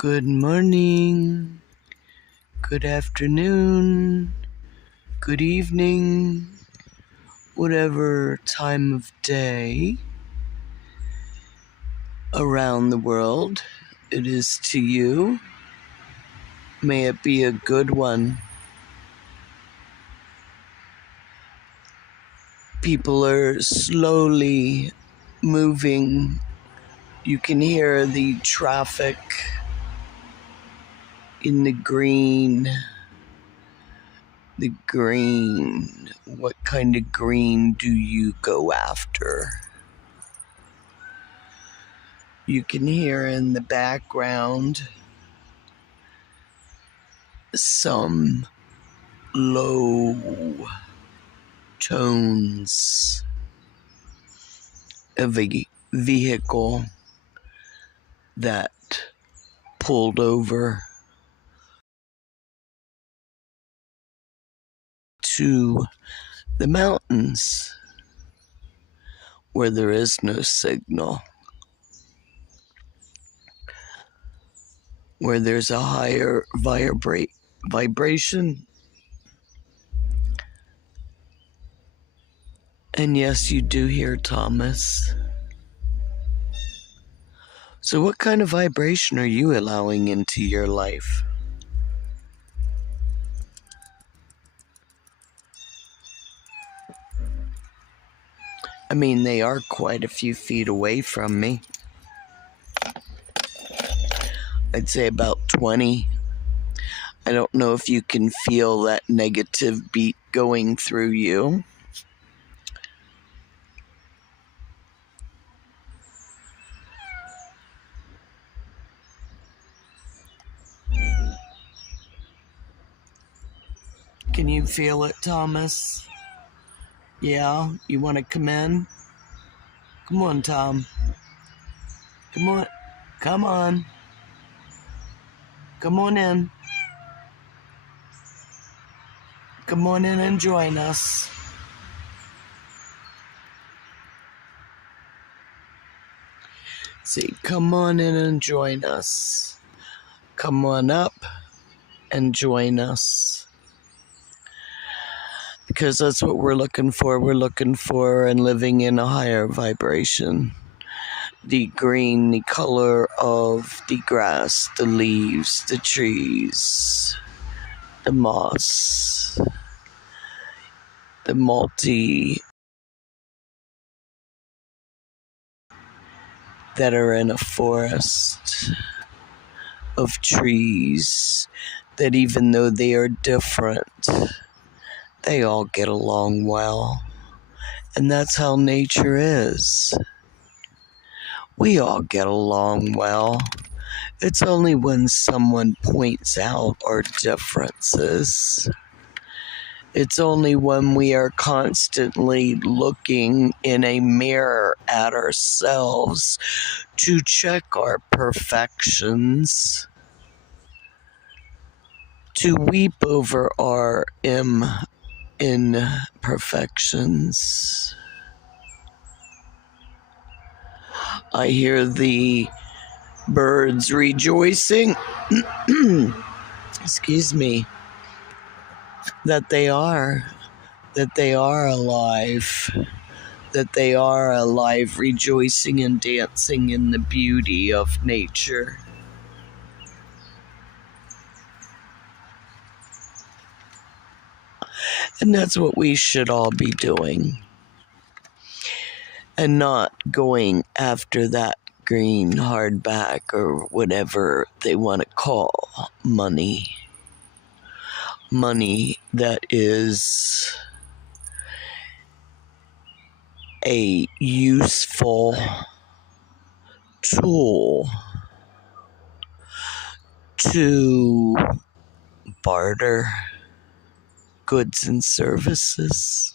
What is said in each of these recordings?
Good morning, good afternoon, good evening, whatever time of day around the world it is to you. May it be a good one. People are slowly moving. You can hear the traffic in the green. The green. What kind of green do you go after? You can hear in the background some low tones of a vehicle that pulled over to the mountains where there is no signal, where there's a higher vibration. And yes, you do hear Thomas. So what kind of vibration are you allowing into your life? I mean, they are quite a few feet away from me. I'd say about 20. I don't know if you can feel that negative beat going through you. Can you feel it, Thomas? Yeah? You want to come in? Come on, Tom. Come on. Come on. Come on in. Come on in and join us. See, come on in and join us. Come on up and join us. Because that's what we're looking for. We're looking for and living in a higher vibration. The green, the color of the grass, the leaves, the trees, the moss, the multi that are in a forest of trees that even though they are different, they all get along well. And that's how nature is. We all get along well. It's only when someone points out our differences. It's only when we are constantly looking in a mirror at ourselves to check our perfections, to weep over our imperfections. I hear the birds rejoicing, excuse me, that they are alive, rejoicing and dancing in the beauty of nature. And that's what we should all be doing. And not going after that green hardback or whatever they want to call money. Money that is a useful tool to barter goods and services.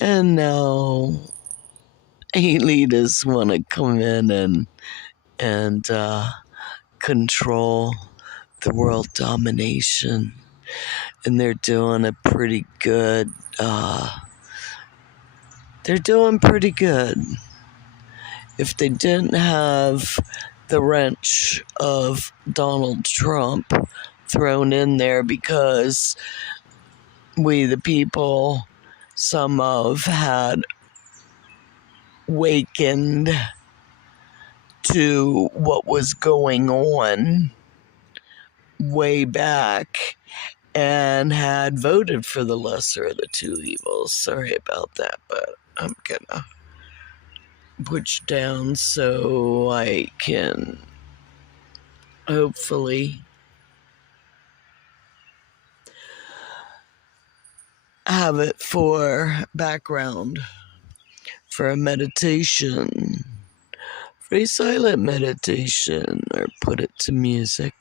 And now elitists want to come in and control the world domination. And they're doing a pretty good, if they didn't have the wrench of Donald Trump thrown in there, because we, the people, some of, had wakened to what was going on way back and had voted for the lesser of the two evils. Sorry about that, but I'm gonna push down so I can hopefully have it for background for a meditation, for a silent meditation, or put it to music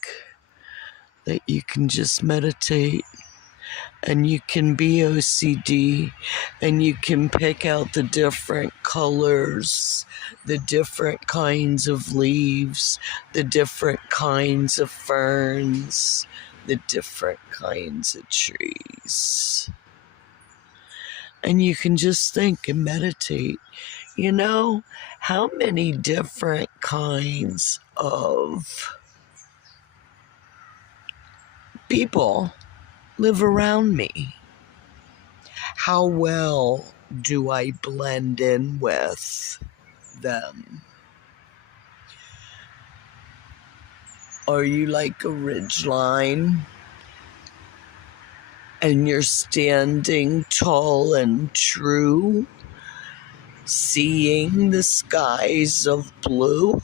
that you can just meditate. And you can be OCD, and you can pick out the different colors, the different kinds of leaves, the different kinds of ferns, the different kinds of trees. And you can just think and meditate. You know, how many different kinds of people live around me? How well do I blend in with them? Are you like a ridgeline and you're standing tall and true, seeing the skies of blue?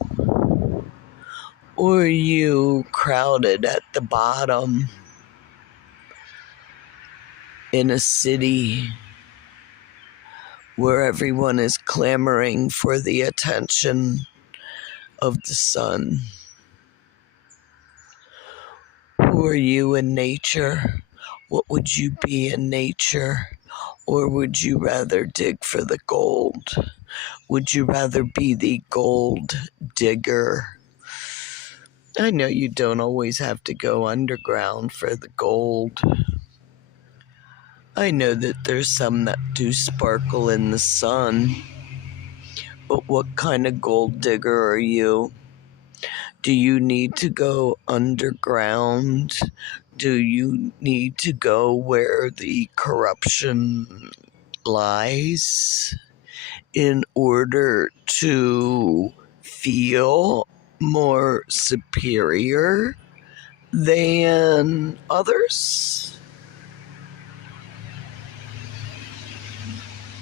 Or are you crowded at the bottom in a city where everyone is clamoring for the attention of the sun? Who are you in nature? What would you be in nature? Or would you rather dig for the gold? Would you rather be the gold digger? I know you don't always have to go underground for the gold. I know that there's some that do sparkle in the sun. But what kind of gold digger are you? Do you need to go underground? Do you need to go where the corruption lies in order to feel more superior than others?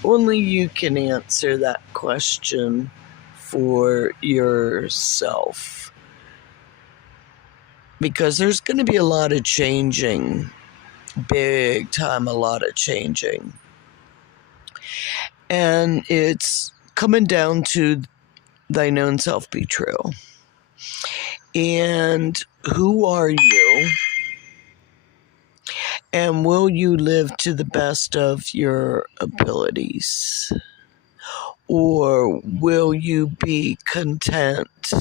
Only you can answer that question for yourself. Because there's going to be a lot of changing, big time, a lot of changing. And it's coming down to thine own self be true. And who are you? And will you live to the best of your abilities? Or will you be content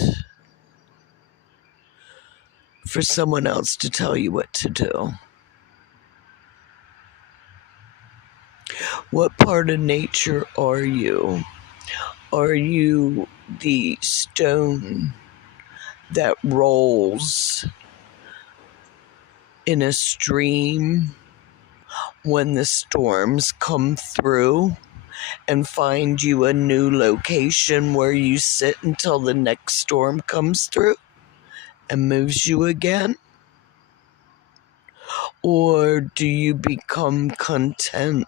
for someone else to tell you what to do? What part of nature are you? Are you the stone that rolls in a stream when the storms come through and find you a new location where you sit until the next storm comes through and moves you again? Or do you become content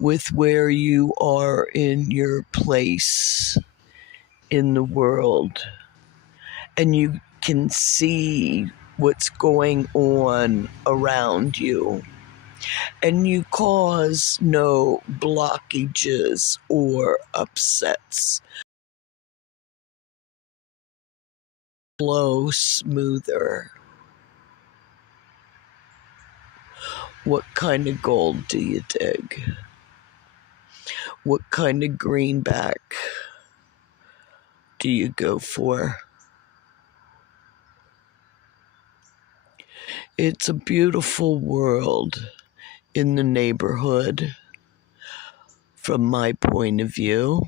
with where you are in your place in the world, and you can see what's going on around you, and you cause no blockages or upsets? Flow smoother. What kind of gold do you dig? What kind of greenback do you go for? It's a beautiful world in the neighborhood, from my point of view.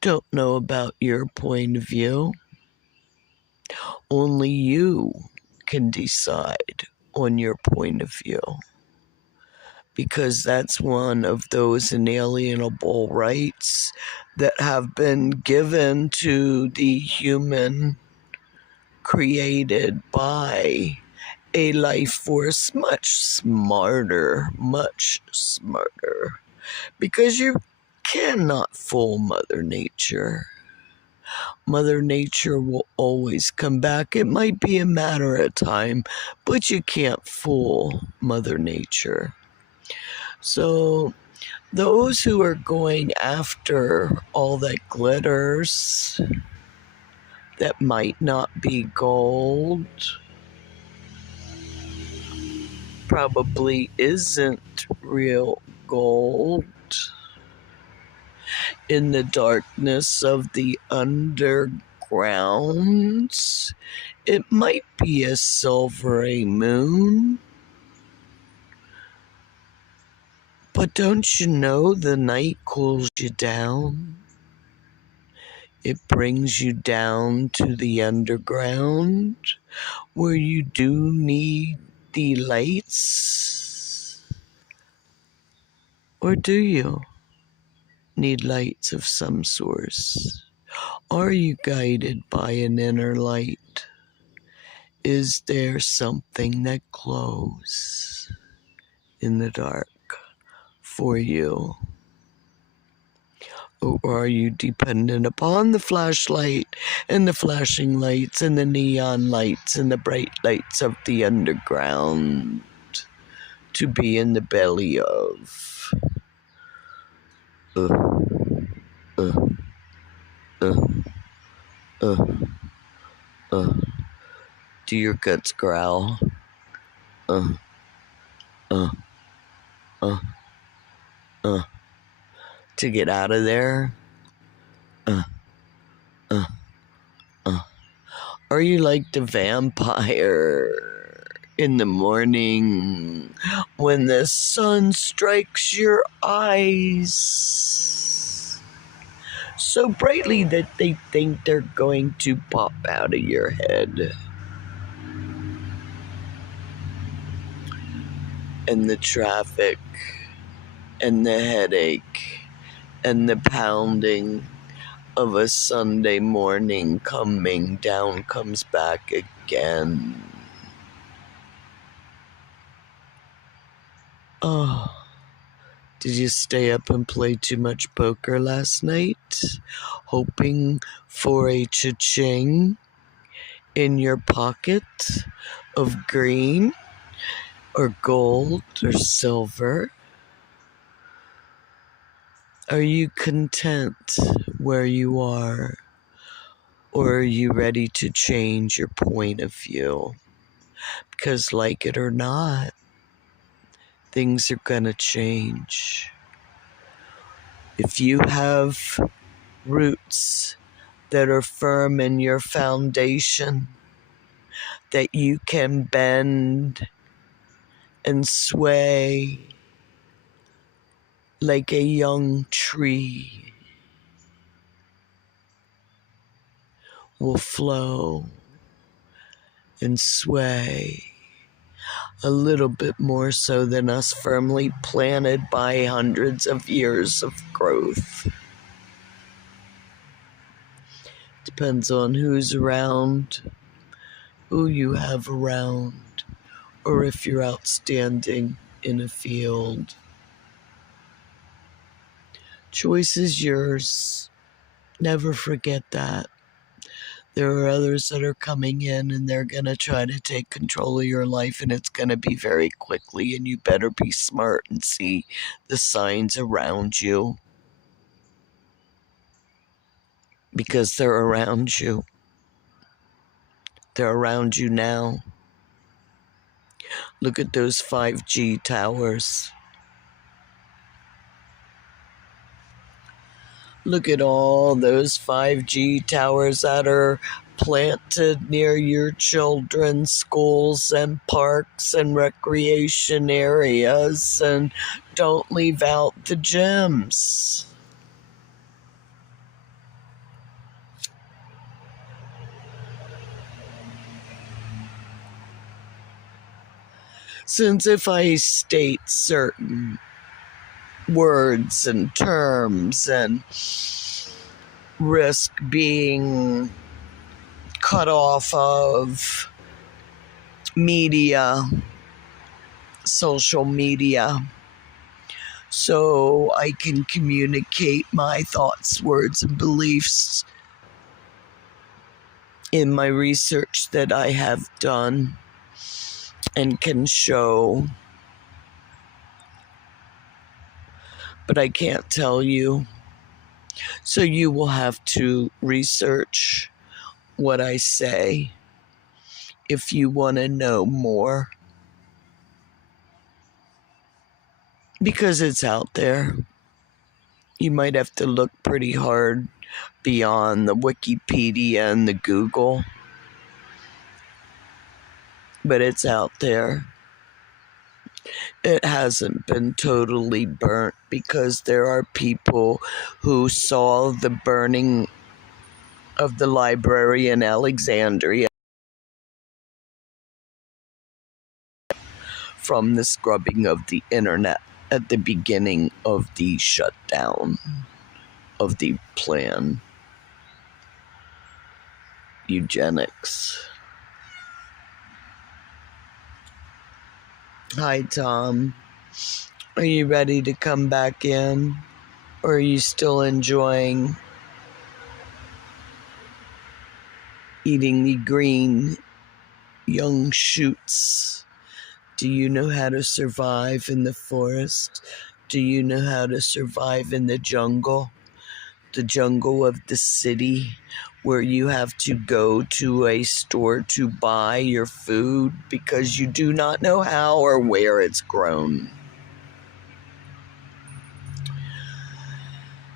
don't know about your point of view. Only you can decide on your point of view, because that's one of those inalienable rights that have been given to the human created by a life force much smarter, because you cannot fool Mother Nature. Mother Nature will always come back. It might be a matter of time, but you can't fool Mother Nature. So, those who are going after all that glitters, that might not be gold, probably isn't real gold. In the darkness of the undergrounds, it might be a silvery moon. But don't you know the night cools you down? It brings you down to the underground where you do need the lights. Or do you need lights of some source? Are you guided by an inner light? Is there something that glows in the dark for you? Or are you dependent upon the flashlight and the flashing lights and the neon lights and the bright lights of the underground to be in the belly of? Uh, uh, uh, uh, uh. Do your guts growl? Uh, uh, uh, uh. To get out of there? Uh, uh, uh. Are you like the vampire in the morning when the sun strikes your eyes so brightly that they think they're going to pop out of your head? And the traffic and the headache and the pounding of a Sunday morning coming down comes back again. Oh, did you stay up and play too much poker last night, hoping for a cha-ching in your pocket of green or gold or silver? Are you content where you are, or are you ready to change your point of view? Because like it or not, things are gonna change. If you have roots that are firm in your foundation, that you can bend and sway like a young tree, will flow and sway a little bit more so than us firmly planted by hundreds of years of growth. Depends on who's around, who you have around, or if you're outstanding in a field. Choice is yours. Never forget that. There are others that are coming in and they're going to try to take control of your life, and it's going to be very quickly, and you better be smart and see the signs around you, because they're around you. They're around you now. Look at those 5G towers. Look at all those 5G towers that are planted near your children's schools and parks and recreation areas, and don't leave out the gyms. Since if I state certain words and terms and risk being cut off of media, social media, so I can communicate my thoughts, words, and beliefs in my research that I have done and can show. But I can't tell you. So you will have to research what I say if you want to know more. Because it's out there. You might have to look pretty hard beyond the Wikipedia and the Google. But it's out there. It hasn't been totally burnt because there are people who saw the burning of the library in Alexandria from the scrubbing of the internet at the beginning of the shutdown of the plan. Eugenics. Hi, Tom. Are you ready to come back in? Or are you still enjoying eating the green young shoots? Do you know how to survive in the forest? Do you know how to survive in the jungle? The jungle of the city, where you have to go to a store to buy your food because you do not know how or where it's grown.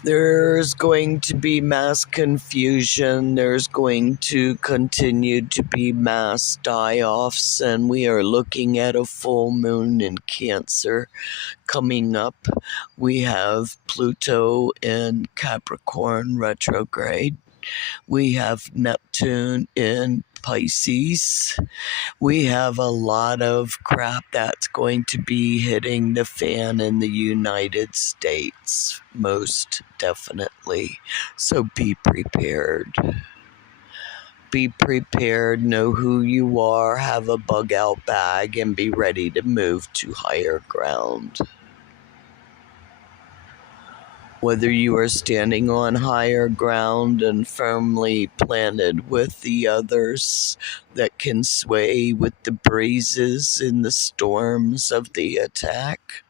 There's going to be mass confusion. There's going to continue to be mass die-offs, and we are looking at a full moon in Cancer coming up. We have Pluto in Capricorn retrograde. We have Neptune in Pisces. We have a lot of crap that's going to be hitting the fan in the United States, most definitely. So be prepared. Be prepared, know who you are, have a bug out bag, and be ready to move to higher ground. Whether you are standing on higher ground and firmly planted with the others that can sway with the breezes in the storms of the attack,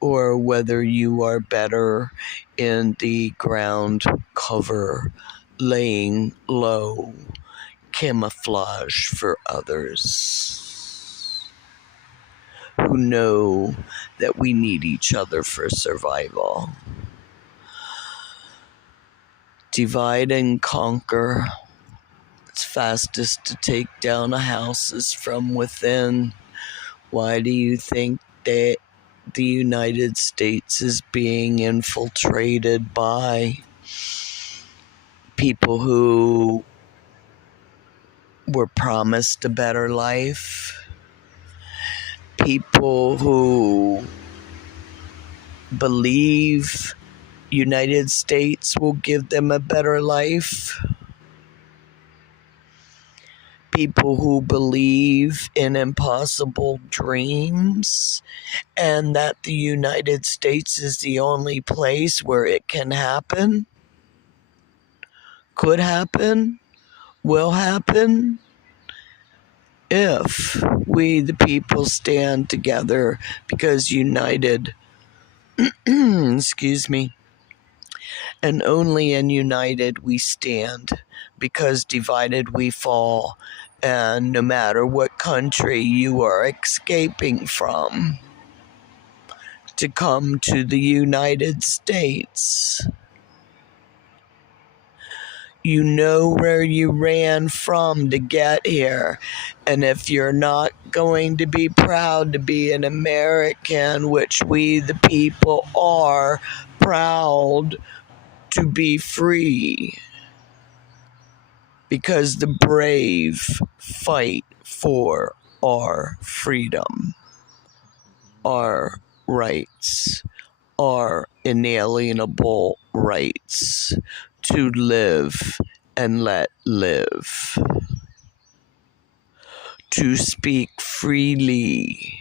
or whether you are better in the ground cover, laying low, camouflage for others who know that we need each other for survival. Divide and conquer. It's fastest to take down a house is from within. Why do you think that the United States is being infiltrated by people who were promised a better life? People who believe United States will give them a better life. People who believe in impossible dreams and that the United States is the only place where it can happen, could happen, will happen, if we the people stand together, because united, excuse me, and only in united we stand, because divided we fall. And no matter what country you are escaping from to come to the United States, you know where you ran from to get here. And if you're not going to be proud to be an American, which we the people are proud to be free, because the brave fight for our freedom, our rights, our inalienable rights to live and let live, to speak freely,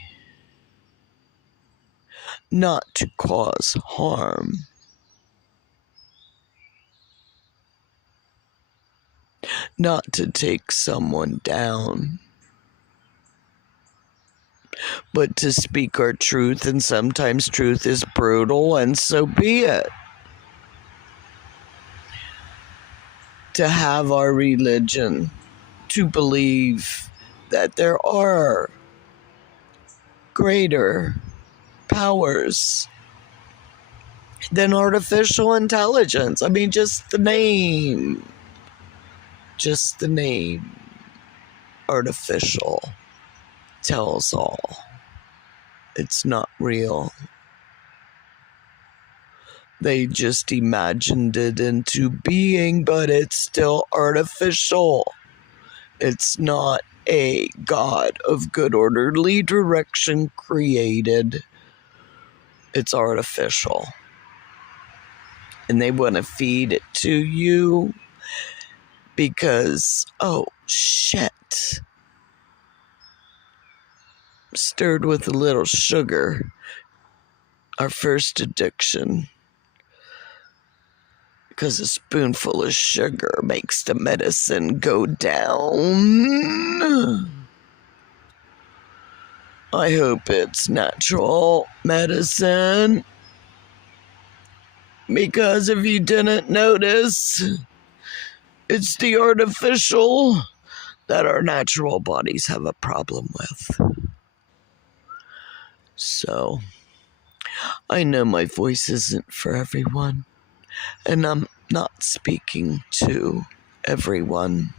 not to cause harm, not to take someone down, but to speak our truth, and sometimes truth is brutal, and so be it. To have our religion, to believe that there are greater powers than artificial intelligence. I mean, just the name, artificial, tells all. It's not real. They just imagined it into being, but it's still artificial. It's not a God of good orderly direction created. It's artificial. And they want to feed it to you because, oh shit, stirred with a little sugar, our first addiction. Because a spoonful of sugar makes the medicine go down. I hope it's natural medicine. Because if you didn't notice, it's the artificial that our natural bodies have a problem with. So, I know my voice isn't for everyone. And I'm not speaking to everyone,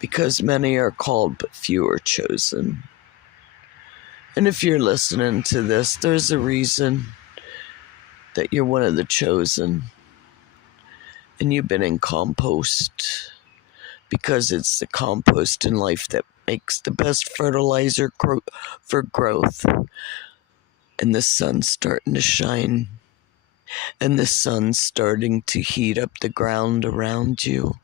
because many are called but few are chosen. And if you're listening to this, there's a reason that you're one of the chosen, and you've been in compost, because it's the compost in life that makes the best fertilizer for growth. And the sun's starting to shine. And the sun's starting to heat up the ground around you.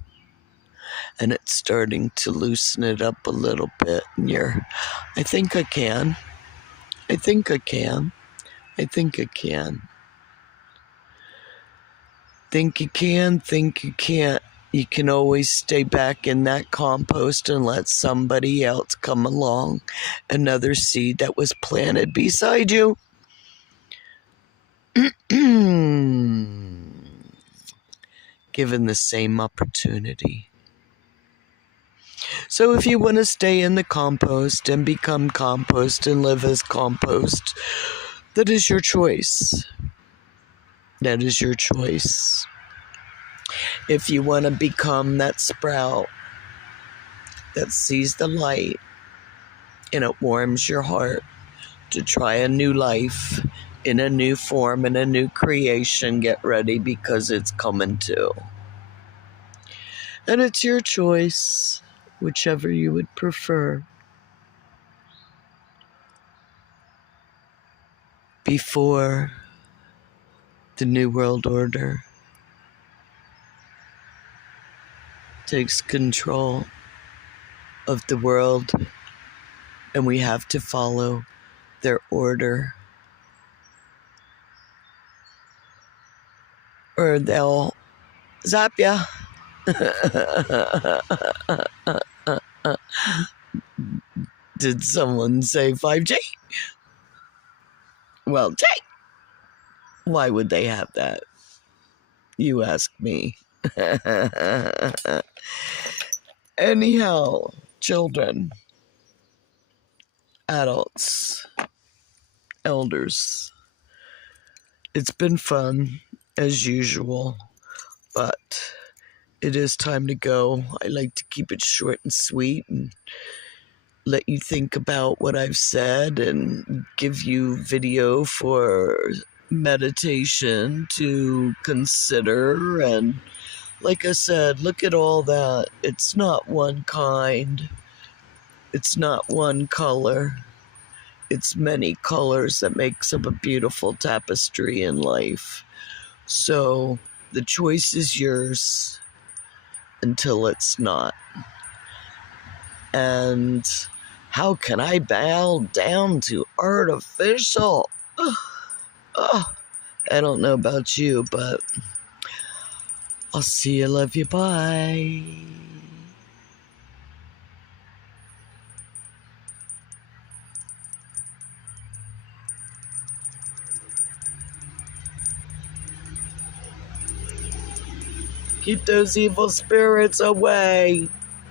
And it's starting to loosen it up a little bit. And I think I can. Think you can. Think you can't. You can always stay back in that compost and let somebody else come along. Another seed that was planted beside you. Given the same opportunity. So if you want to stay in the compost and become compost and live as compost, that is your choice. That is your choice. If you want to become that sprout that sees the light and it warms your heart to try a new life in a new form, in a new creation, get ready, because it's coming too. And it's your choice, whichever you would prefer. Before the New World Order takes control of the world, and we have to follow their order, or they'll zap ya. Did someone say 5G? Well, Jay, why would they have that? You ask me. Anyhow, children, adults, elders, it's been fun as usual, but it is time to go. I like to keep it short and sweet and let you think about what I've said and give you video for meditation to consider. And like I said, look at all that. It's not one kind. It's not one color. It's many colors that makes up a beautiful tapestry in life. So the choice is yours until it's not. And how can I bow down to artificial? I don't know about you, but I'll see you. Love you. Bye. Keep those evil spirits away.